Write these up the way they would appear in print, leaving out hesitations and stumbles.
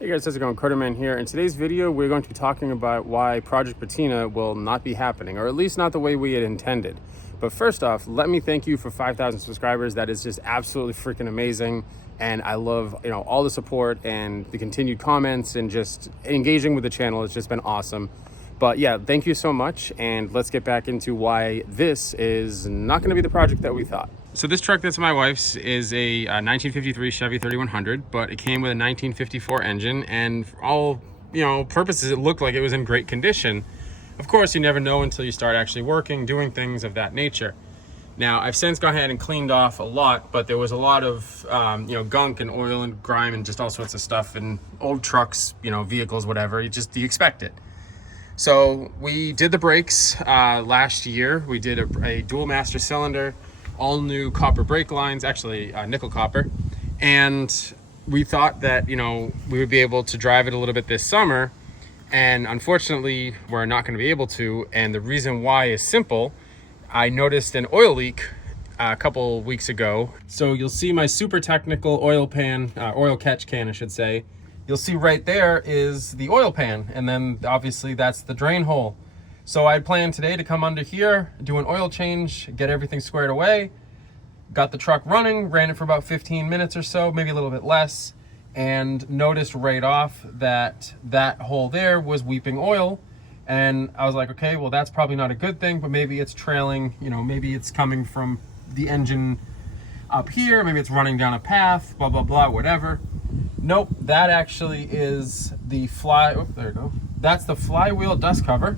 Hey guys, how's it going? CoderMan here. In today's video, we're going to be talking about why Project Betina will not be happening, or at least not the way we had intended. But first off, let me thank you for 5,000 subscribers. That is just absolutely freaking amazing. And I love, all the support and the continued comments and just engaging with the channel. It's just been awesome. But yeah, thank you so much. And let's get back into why this is not going to be the project that we thought. So this truck that's my wife's is a 1953 Chevy 3100, but it came with a 1954 engine, and for all purposes, it looked like it was in great condition. Of course, you never know until you start actually working, doing things of that nature. Now, I've since gone ahead and cleaned off a lot, but there was a lot of gunk and oil and grime and just all sorts of stuff in old trucks, vehicles, whatever. You expect it. So we did the brakes last year. We did a dual master cylinder, all new copper brake lines, actually nickel copper. And we thought that, we would be able to drive it a little bit this summer. And unfortunately, we're not going to be able to. And the reason why is simple. I noticed an oil leak a couple weeks ago. So you'll see my super technical oil catch can, I should say. You'll see right there is the oil pan. And then obviously that's the drain hole. So I planned today to come under here, do an oil change, get everything squared away. Got the truck running, ran it for about 15 minutes or so, maybe a little bit less, and noticed right off that that hole there was weeping oil. And I was like, okay, well, that's probably not a good thing, but maybe it's trailing, maybe it's coming from the engine up here, maybe it's running down a path, blah, blah, blah, whatever. Nope, that actually is the there you go. That's the flywheel dust cover.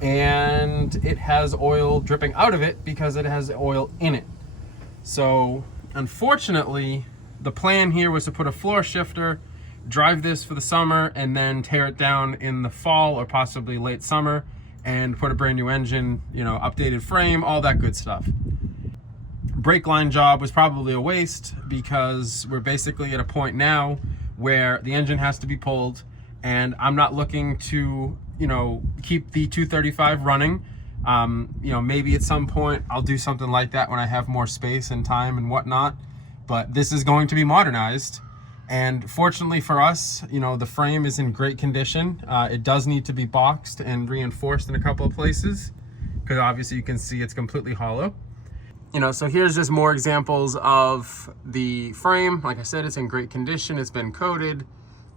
And it has oil dripping out of it because it has oil in it. So unfortunately, the plan here was to put a floor shifter, drive this for the summer, and then tear it down in the fall or possibly late summer and put a brand new engine, updated frame, all that good stuff. Brake line job was probably a waste because we're basically at a point now where the engine has to be pulled, and I'm not looking to keep the 235 running. Maybe at some point I'll do something like that when I have more space and time and whatnot, but this is going to be modernized. And fortunately for us, the frame is in great condition. It does need to be boxed and reinforced in a couple of places because obviously you can see it's completely hollow. So here's just more examples of the frame. Like I said, it's in great condition. It's been coated.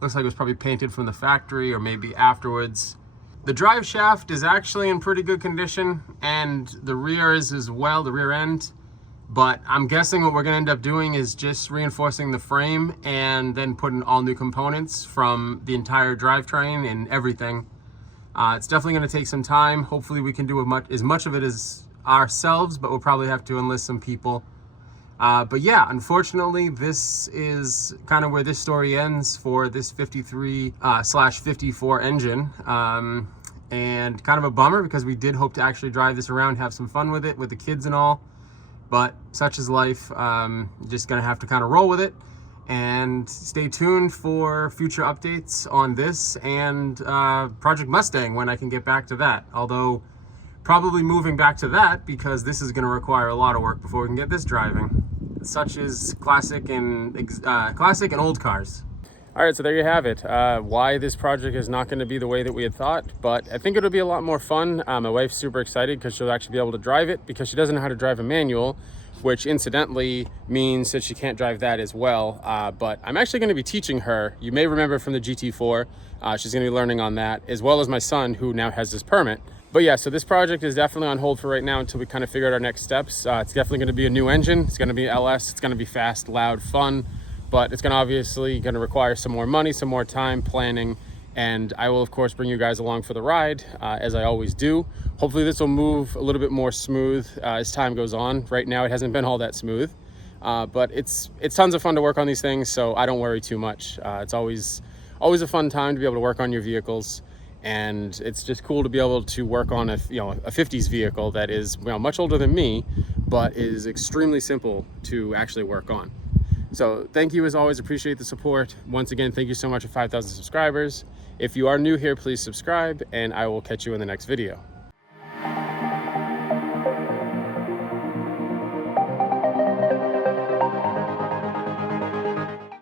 Looks like it was probably painted from the factory or maybe afterwards. The drive shaft is actually in pretty good condition, and the rear is as well, the rear end. But I'm guessing what we're gonna end up doing is just reinforcing the frame and then putting all new components from the entire drivetrain and everything. It's definitely gonna take some time. Hopefully we can do as much of it as ourselves, but we'll probably have to enlist some people. But yeah, unfortunately, this is kind of where this story ends for this 53/54 engine. And kind of a bummer because we did hope to actually drive this around, have some fun with it, with the kids and all. But such is life. Just gonna have to kind of roll with it. And stay tuned for future updates on this and Project Mustang when I can get back to that. Although, probably moving back to that because this is going to require a lot of work before we can get this driving. Such is classic and old cars. All right, so there you have it. Why this project is not going to be the way that we had thought, but I think it'll be a lot more fun. My wife's super excited because she'll actually be able to drive it because she doesn't know how to drive a manual, which incidentally means that she can't drive that as well. But I'm actually going to be teaching her. You may remember from the GT4, she's going to be learning on that, as well as my son who now has his permit. But yeah, so this project is definitely on hold for right now until we kind of figure out our next steps. It's definitely going to be a new engine. It's going to be LS. It's going to be fast, loud, fun, but it's going to require some more money, some more time, planning, and I will of course bring you guys along for the ride as I always do. Hopefully this will move a little bit more smooth as time goes on. Right now it hasn't been all that smooth, but it's tons of fun to work on these things, so I don't worry too much. It's always a fun time to be able to work on your vehicles. And it's just cool to be able to work on a 50s vehicle that is much older than me, but is extremely simple to actually work on. So thank you as always, appreciate the support. Once again, thank you so much for 5,000 subscribers. If you are new here, please subscribe, and I will catch you in the next video.